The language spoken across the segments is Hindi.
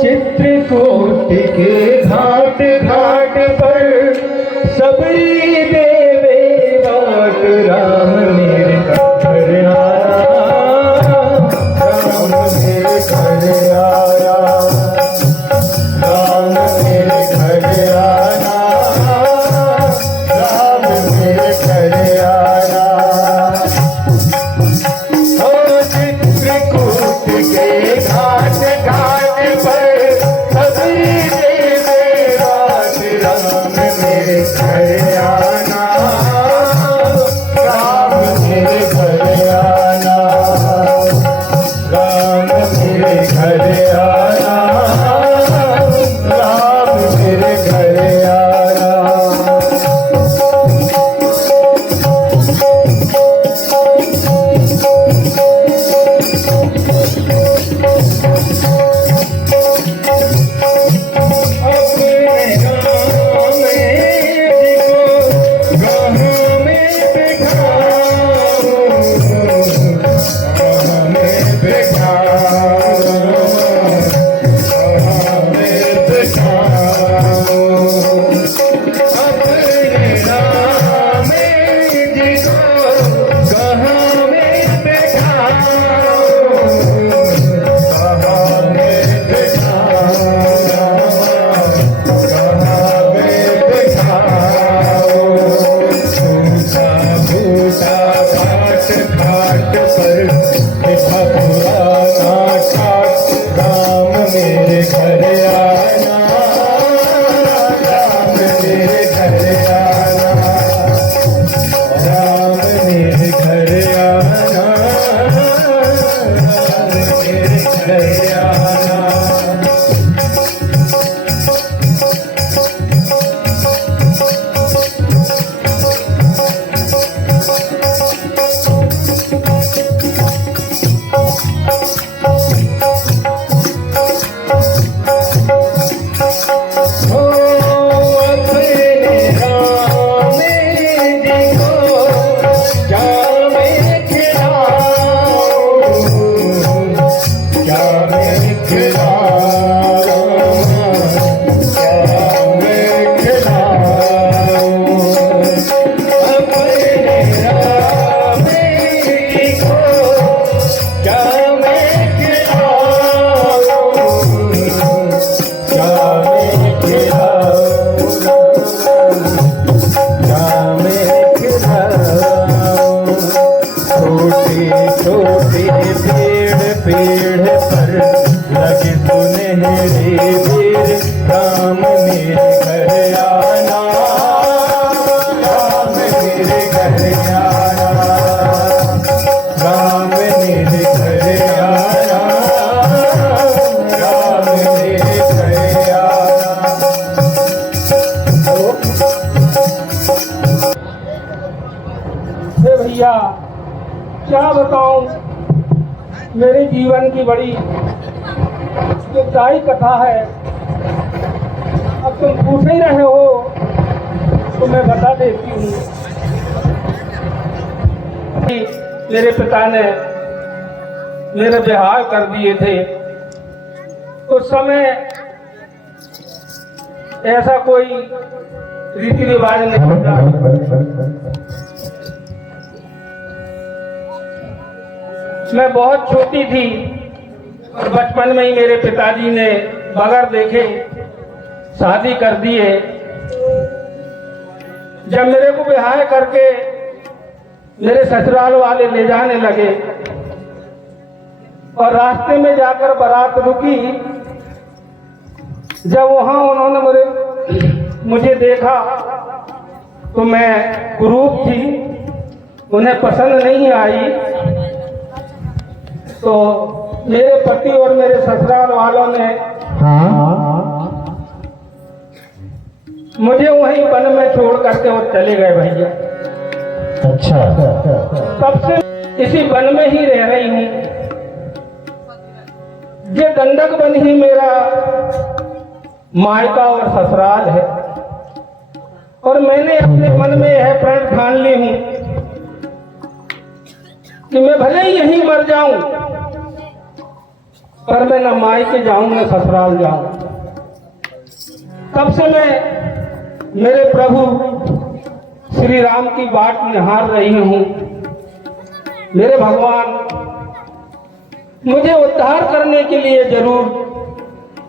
चित्रकूट के घाट घाट पर सबरी देवे बाट राम मेरे घर आया, राम मेरे घर आया, राम मेरे घर आया, राम मेरे घर आया। ओ चित्रकूट के घाट घाट पर घर आना, राम मेरे घर आना, राम मेरे घर आना, राम मेरे घर आना। क्या बताऊं, मेरे जीवन की बड़ी दुखदायी कथा है। अब तुम पूछ ही रहे हो तो मैं बता देती हूँ। मेरे पिता ने मेरे बिहार कर दिए थे। उस समय ऐसा कोई रीति रिवाज नहीं था। मैं बहुत छोटी थी और बचपन में ही मेरे पिताजी ने बगैर देखे शादी कर दिए। जब मेरे को ब्याह करके मेरे ससुराल वाले ले जाने लगे और रास्ते में जाकर बारात रुकी, जब वहां उन्होंने मुझे देखा तो मैं कुरूप थी, उन्हें पसंद नहीं आई। तो मेरे पति और मेरे ससुराल वालों ने मुझे वहीं वन में छोड़ करके वो चले गए भैया। अच्छा। तब से इसी वन में ही रह रही हूँ। ये दंडक वन ही मेरा मायका और ससुराल है और मैंने अपने मन में यह प्रण ठान ली हूँ कि मैं भले ही यहीं मर जाऊं पर मैं न मायके जाऊं न ससुराल जाऊं। तब से मैं मेरे प्रभु श्री राम की बाट निहार रही हूं। मेरे भगवान मुझे उद्धार करने के लिए जरूर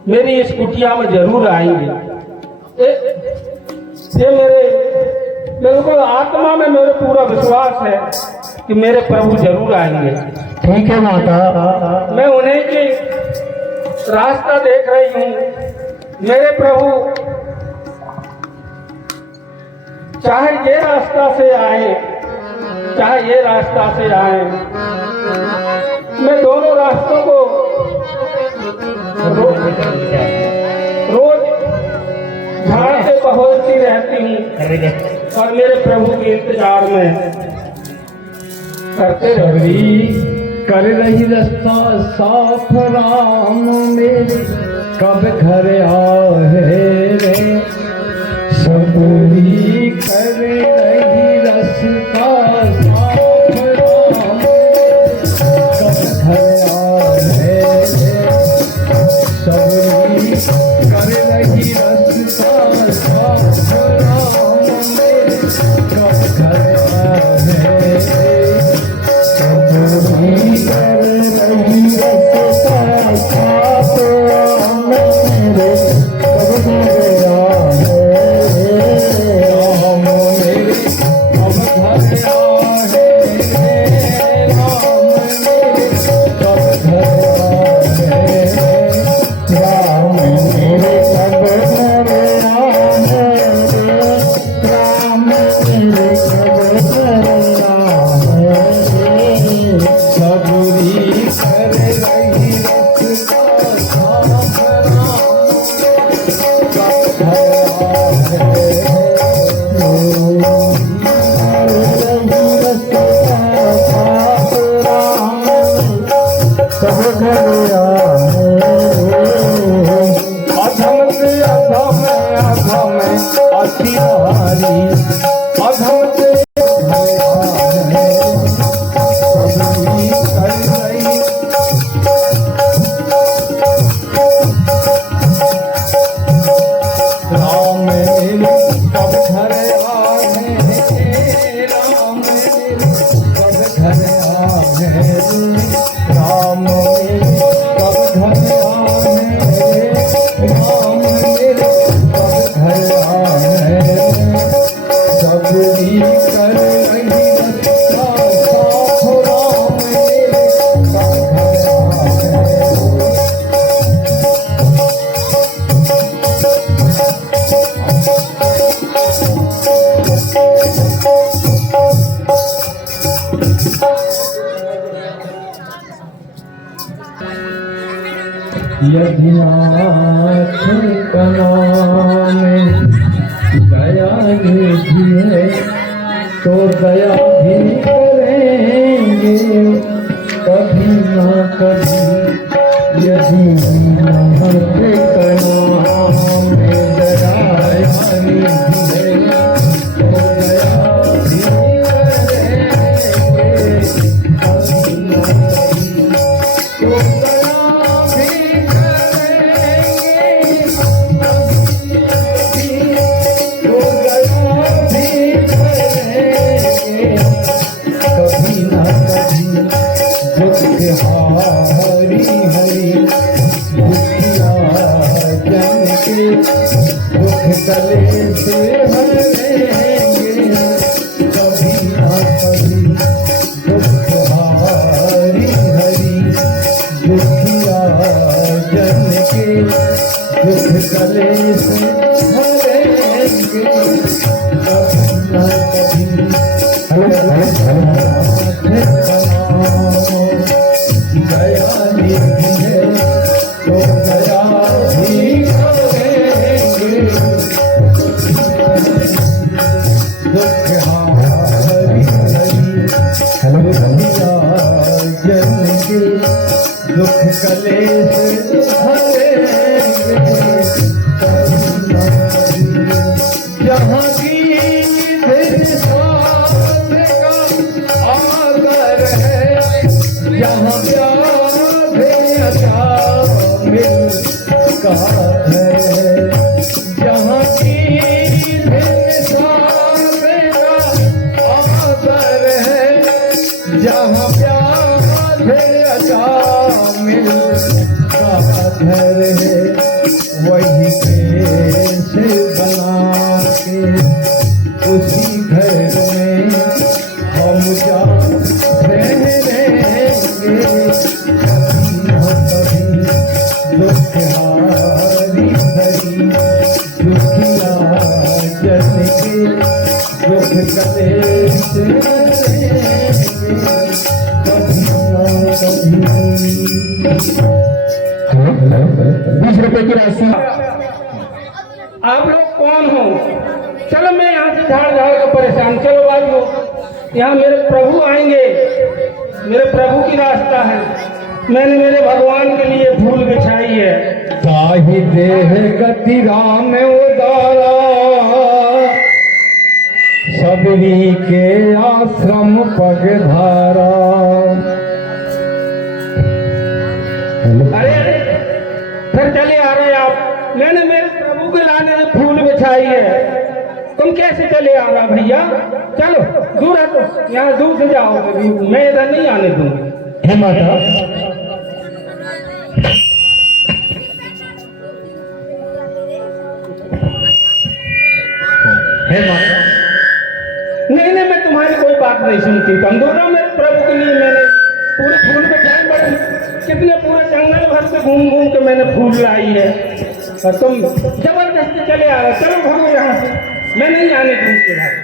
मेरी इस कुटिया में जरूर आएंगे। ये मेरे बिल्कुल आत्मा में मेरे पूरा विश्वास है कि मेरे प्रभु जरूर आएंगे। ठीक है माता। मैं उन्हें की रास्ता देख रही हूँ। मेरे प्रभु चाहे ये रास्ता से आए चाहे ये रास्ता से आए, मैं दोनों रास्तों को रोज झाड़ से पहुंचती रहती हूँ और मेरे प्रभु के इंतजार में करते रहती। कर रही रास्ता साफ राम मेरे, कब घर आए रे। सबरी कर रही रास्ता साफ राम, कब घर आए रे। सबरी कर रही रास्ता साफ राम मेरे, कब घर आए रे। यदि नाथ कनाम दया निधि है तो दया भी करे कभी यदि महते कना में डराए हरि धीरे तो दया भी करेंगे कभी न कभी तो दया भी करेंगे कभी तो दया भी करेंगे कभी न कभी दुख हारी हरि दुखिया जन के दुख गले से हरेंगे कभी न कभी दुख हारी हरि दुखिया जन के दुख गले से हरेंगे कभी न कभी दया निधि है तो दया भी करेंगे दुख हारी हरि दुखिया जन के दुख कलेश हरेंगे कभी न कभी जहाँ की साथ का आदर है जहाँ प्यार मिल का है जहाँ की साथ का आदर है जहाँ प्यार मिल का घर है वही केस बना के उसी घर में हम जा रहेंगे कभी न कभी दुख हारी हरि दुखिया जन के दुख कलेश कभी न कभी 20 रुपए की राशि। आप लोग कौन हो? चलो मैं यहाँ से झाड़ जाएगा परेशान। चलो भाइयों, यहाँ मेरे प्रभु आएंगे, मेरे प्रभु की रास्ता है। मैंने मेरे भगवान के लिए फूल बिछाई है। ताहि देह गति राम उदारा सबरी के आश्रम पगधारा। अरे फिर चले आ रहे आप? मैंने मेरे प्रभु के लाने में फूल बिछाई है, तुम कैसे चले आ रहा भैया? चलो दूर हटो, यहाँ दूर से जाओ, मैं इधर नहीं आने दूंगी। हे माता, हे माता, नहीं नहीं, मैं तुम्हारी कोई बात नहीं सुनती। तंदूरा मेरे प्रभु के लिए मैंने पूरे फूल बिछाए पड़े, कितने पूरे जंगल भर से घूम घूम के मैंने फूल लाई है, और तुम जबरदस्ती चले आ रहे। चलो भागो यहाँ से, मैं नहीं आने दूंगी इधर।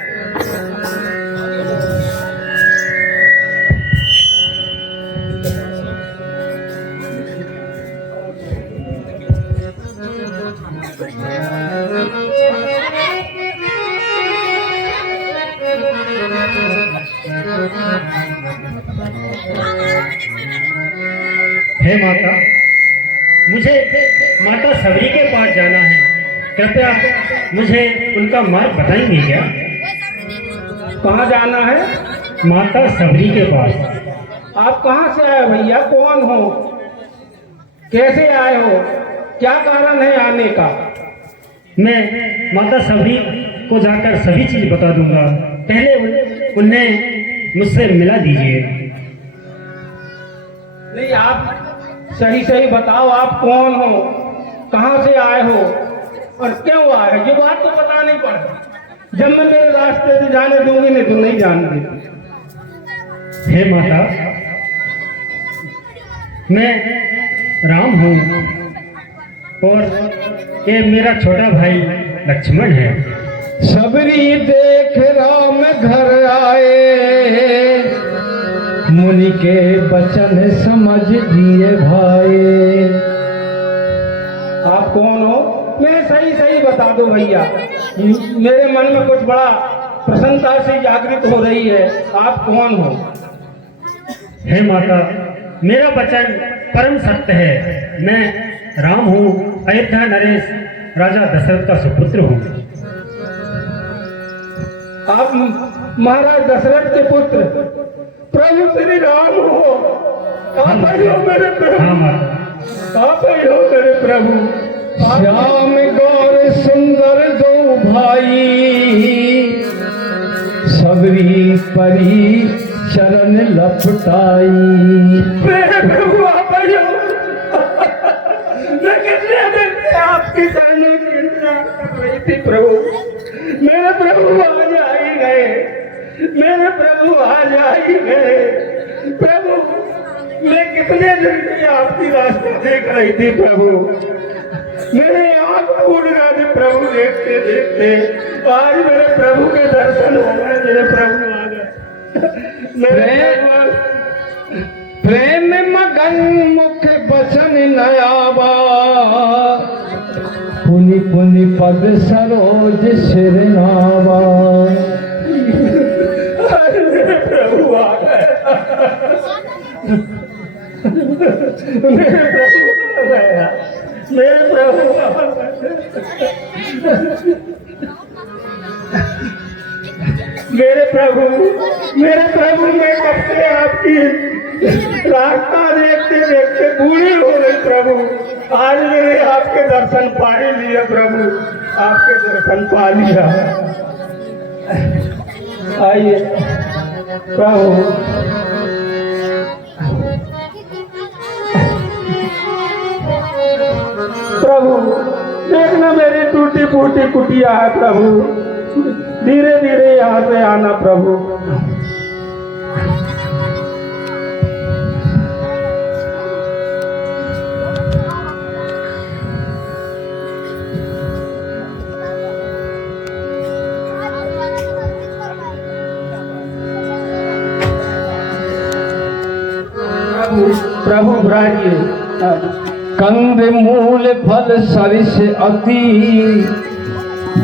हे माता, मुझे माता सबरी के पास जाना है, कृपया मुझे उनका मार्ग बताएंगे क्या? कहाँ जाना है? माता सबरी के पास। आप कहाँ से आए भैया? कौन हो? कैसे आए हो? क्या कारण है आने का? मैं माता सबरी को जाकर सभी चीज बता दूंगा, पहले उन्हें मुझसे मिला दीजिए। नहीं, आप सही सही बताओ, आप कौन हो, कहाँ से आए हो और क्यों आए? ये बात तो बतानी पड़ेगी। जब मैं मेरे रास्ते से जाने दूंगी नहीं तो नहीं जाने देती। हे माता, मैं राम हूँ और ये मेरा छोटा भाई लक्ष्मण है। सबरी देख राम घर आए, मुनि के बचन समझ दिए भाई। आप कौन हो? मैं सही सही बता दो भैया, मेरे मन में कुछ बड़ा प्रसन्नता से जागृत हो रही है। आप कौन हो? हे माता, मेरा वचन परम सत्य है। मैं राम हूँ, अयोध्या नरेश राजा दशरथ का सुपुत्र हूँ। आप महाराज दशरथ के पुत्र प्रभु श्री राम हो। आप ही हो मेरे प्रभु, हाँ माता। आप ही हो मेरे प्रभु। श्याम गौर सुंदर दो भाई, सबरी परी चरण लपटाई। मेरे प्रभु आप ही हो। मैं कितने दिन से आपकी जाने की इंतजार कर रही थी प्रभु। मेरे प्रभु आज आ ही गए, मेरे प्रभु आज आ ही गए। प्रभु मैं कितने दिन से आपकी रास्ता देख रही थी प्रभु। मेरे आंख फूट गए थे प्रभु देखते देखते। आज मेरे प्रभु के दर्शन हो गए, मेरे प्रभु आ गए। मेरे प्रेम मगन मुख बचन नयावा, पुनि पुनि पद सरोज सिर नावा। आज मेरे प्रभु आ गए, मेरे प्रभु आ गए, मेरे प्रभु आ गए। मेरे प्रभु मैं कब से आपकी रास्ता देखते देखते बूढ़ी हो गई प्रभु। आज मैंने आपके दर्शन पा ही लिए प्रभु, आपके दर्शन पा लिया। आइए प्रभु। प्रभु देखना मेरी टूटी फूटी कुटिया है प्रभु, धीरे धीरे यहाँ से आना प्रभु। प्रभु ब्राजिए कंद मूल फल सरिस अति,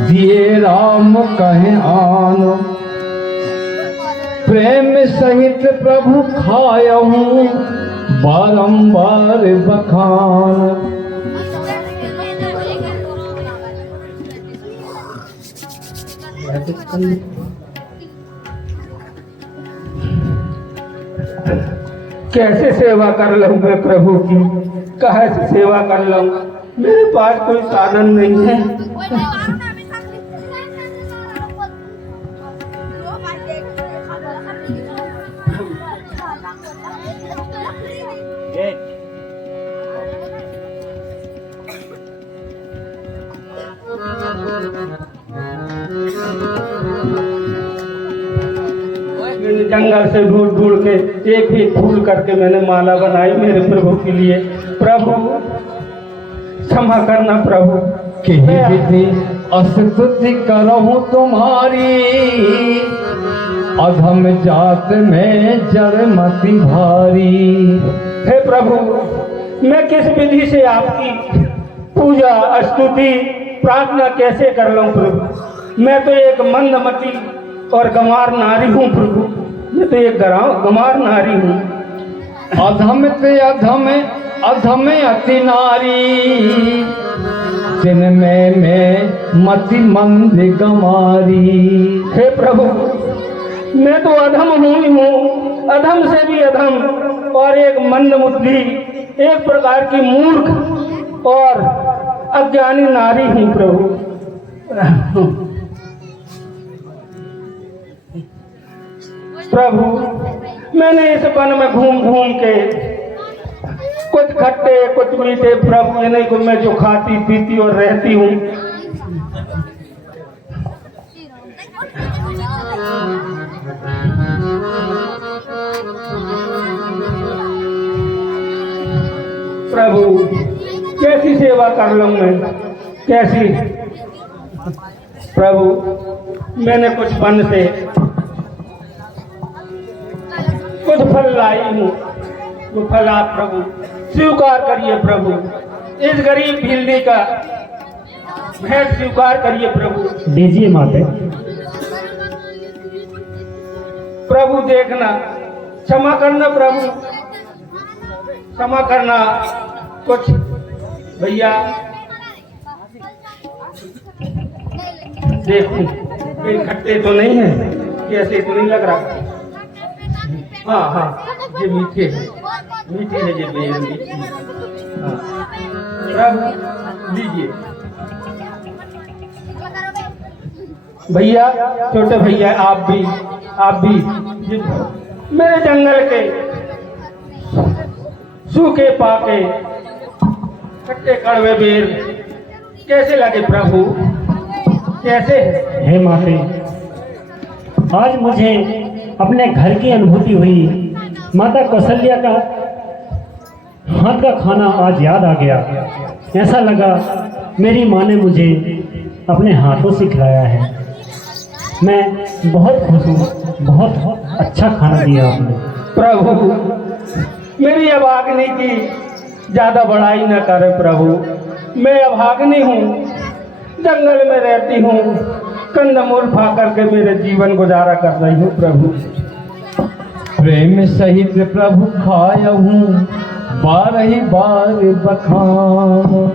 दिए राम कहे आन। प्रेम सहित प्रभु खायहूँ, बारंबार बखान। कैसे सेवा कर लूं मैं प्रभु की, कहाँ से सेवा कर लूं? मेरे पास कोई साधन नहीं है। मैंने जंगल से ढूंढ ढूंढ के एक ही फूल करके मैंने माला बनाई मेरे प्रभु के लिए। प्रभु क्षमा करना प्रभु। कि विधि अस्तुति करहूँ तुम्हारी, अधम जात में जरमति भारी। हे प्रभु मैं किस विधि से आपकी पूजा स्तुति प्रार्थना कैसे कर लूं प्रभु? मैं तो एक मंदमती और गंवार नारी हूँ प्रभु, मैं तो एक गंवार नारी हूँ। अधम ते अधम अधम अति नारी, जिनमें मैं मति मंद गमारी। हे प्रभु मैं तो अधम हूँ, अधम से भी अधम और एक मंदबुद्धि, एक प्रकार की मूर्ख और अज्ञानी नारी हूँ प्रभु। प्रभु मैंने इस वन में घूम घूम के कुछ खट्टे कुछ मीठे प्रभु ये नहीं को मैं जो खाती पीती और रहती हूँ। प्रभु कैसी सेवा कर लूं मैं, कैसी? प्रभु मैंने कुछ वन से कुछ फल लाई हूँ, वो फल आप प्रभु स्वीकार करिए प्रभु। इस गरीब भिल्ली का भेंट स्वीकार करिए प्रभु। लीजिए माते। प्रभु देखना, क्षमा करना प्रभु। क्षमा करना। कुछ भैया देखो ये खट्टे तो नहीं है, कैसे तो नहीं लग रहा। हाँ हाँ ये मीठे है, मीठे है ये बेर। हाँ प्रभु लीजिए भैया, छोटे भैया आप भी ये मेरे जंगल के सूखे पाके खट्टे कड़वे बेर कैसे लगे प्रभु, कैसे? हे माते, आज मुझे अपने घर की अनुभूति हुई। माता कौशल्या का हाथ का खाना आज याद आ गया। ऐसा लगा मेरी माँ ने मुझे अपने हाथों से खिलाया है। मैं बहुत खुश हूँ, बहुत अच्छा खाना दिया आपने। प्रभु मेरी अभाग्नि की ज्यादा बड़ाई न करे प्रभु। मैं अभाग्नि हूँ, जंगल में रहती हूँ, कंदमूल खा करके मेरे जीवन गुजारा कर रही हूँ प्रभु। प्रेम सहित प्रभु खाया हूँ, बारही बार बखान।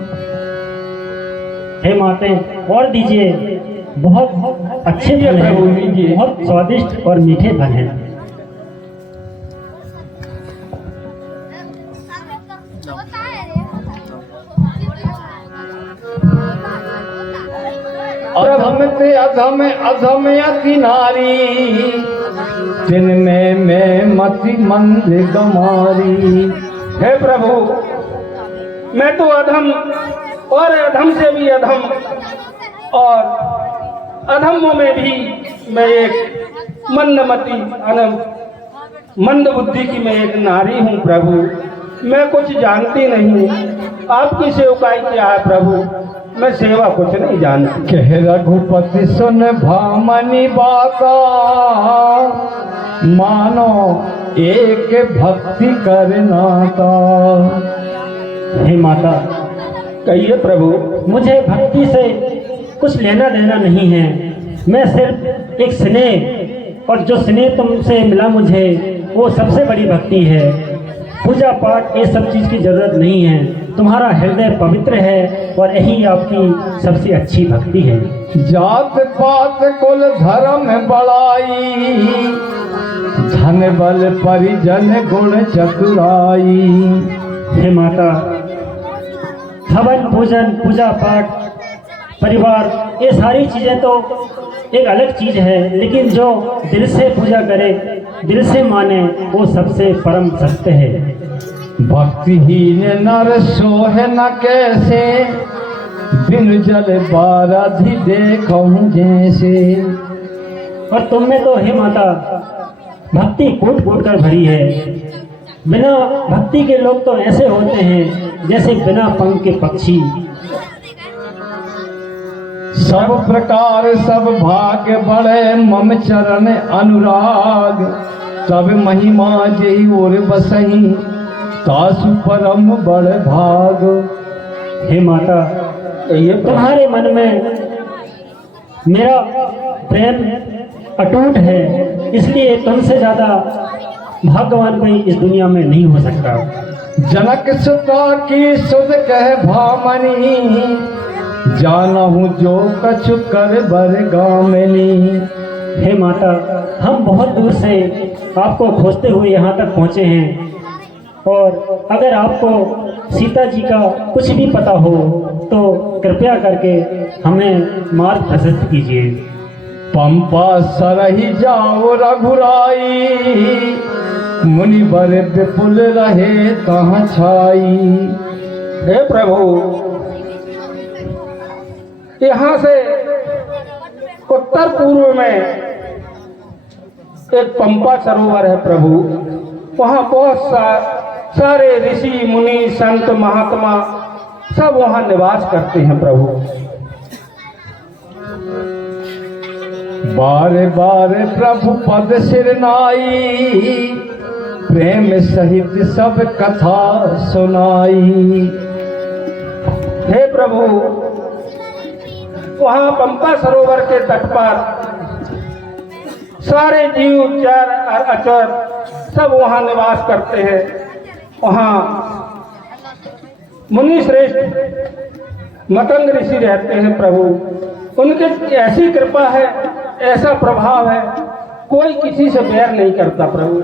हे माते और दीजिए, बहुत अच्छे फल प्रभु हैं, लीजिए। बहुत स्वादिष्ट और मीठे फल हैं। अधम ते अधम अधम अति नारी, जिनमें मैं मति मंद गमारी। हे प्रभु मैं तो अधम और अधम से भी अधम, और अधमों में भी मैं एक मंदमती मंद बुद्धि की मैं एक नारी हूँ प्रभु। मैं कुछ जानती नहीं, आपकी सेवकाई क्या है प्रभु, मैं सेवा कुछ नहीं जानती। कह रघुपति सुन भामनी बाता, मानो एक भक्ति करनाता। हे माता, कहिए प्रभु। मुझे भक्ति से कुछ लेना देना नहीं है। मैं सिर्फ एक स्नेह, और जो स्नेह तुमसे मिला मुझे वो सबसे बड़ी भक्ति है। पूजा पाठ ये सब चीज़ की जरूरत नहीं है। तुम्हारा हृदय पवित्र है और यही आपकी सबसे अच्छी भक्ति है। जात पात कुल धर्म बड़ाई, धन बल परिजन गुण चतुराई। हे माता, हवन पूजन पूजा पाठ परिवार ये सारी चीज़ें तो एक अलग चीज़ है, लेकिन जो दिल से पूजा करे, दिल से माने, वो सबसे परम सत्य है। भक्तिहीन नर सोहे न कैसे, बिन जल बाराधि देखूं जैसे। और तुम में तो हे माता भक्ति कूट कूट कर भरी है। बिना भक्ति के लोग तो ऐसे होते हैं जैसे बिना पंख के पक्षी। सब प्रकार सब भाग्य बड़े, मम चरण अनुराग। सब महिमा जही और बसही, तासु परम बड़ भाग। हे माता, कहिए तुम्हारे मन में मेरा प्रेम अटूट है, इसलिए तुमसे ज्यादा भाग्यवान कोई इस दुनिया में नहीं हो सकता। जनक सुता की सुध कह भामनी, जानहु जो कछु कर बर गामिनी। हे माता, हम बहुत दूर से आपको खोजते हुए यहाँ तक पहुँचे हैं, और अगर आपको सीता जी का कुछ भी पता हो तो कृपया करके हमें मार्ग प्रशस्त कीजिए। पंपा सरही जाओ रघुराई, मुनि बर विपुल रहे कहाँ छाई। हे प्रभु, यहाँ से उत्तर पूर्व में एक पंपा सरोवर है प्रभु। वहाँ बहुत सारे ऋषि मुनि संत महात्मा सब वहाँ निवास करते हैं प्रभु। बारे बारे प्रभु पद सिरनाई, प्रेम सहित सब कथा सुनाई। हे प्रभु, वहाँ पंपा सरोवर के तट पर सारे जीव चर और अचर सब वहाँ निवास करते हैं। वहाँ मुनि श्रेष्ठ मतंग ऋषि रहते हैं प्रभु। उनके ऐसी कृपा है, ऐसा प्रभाव है, कोई किसी से बैर नहीं करता प्रभु,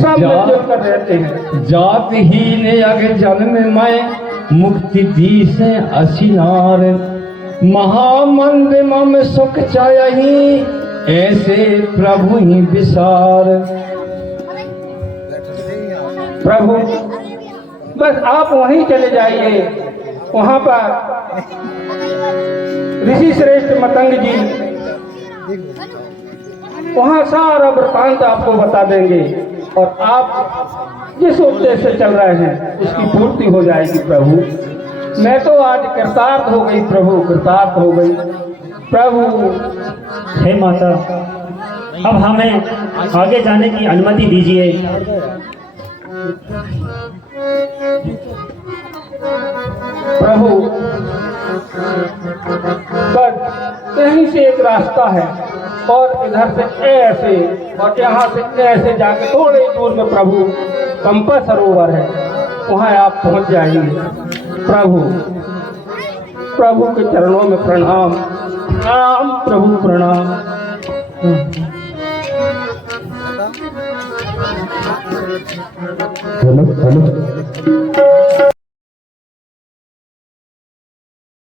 सब मिलजुल कर रहते हैं। जात ही ने अग जन्म में मुक्ति दी से असिनार, महामंद मम सुख चाही ऐसे प्रभु ही विसार। प्रभु बस आप वहीं चले जाइए, वहां पर ऋषि श्रेष्ठ मतंग जी वहां सारा वृतांत आपको बता देंगे और आप जिस उद्देश्य से चल रहे हैं उसकी पूर्ति हो जाएगी प्रभु। मैं तो आज कृतार्थ हो गई प्रभु, कृतार्थ हो गई प्रभु। हे माता, अब हमें आगे जाने की अनुमति दीजिए। प्रभु बस कहीं से एक रास्ता है और इधर से ऐसे और यहाँ से ऐसे जाके थोड़ी दूर में प्रभु पंपा सरोवर है, वहाँ आप पहुँच जाएंगे प्रभु। प्रभु के चरणों में प्रणाम, प्रणाम प्रभु, प्रणाम। Hello hello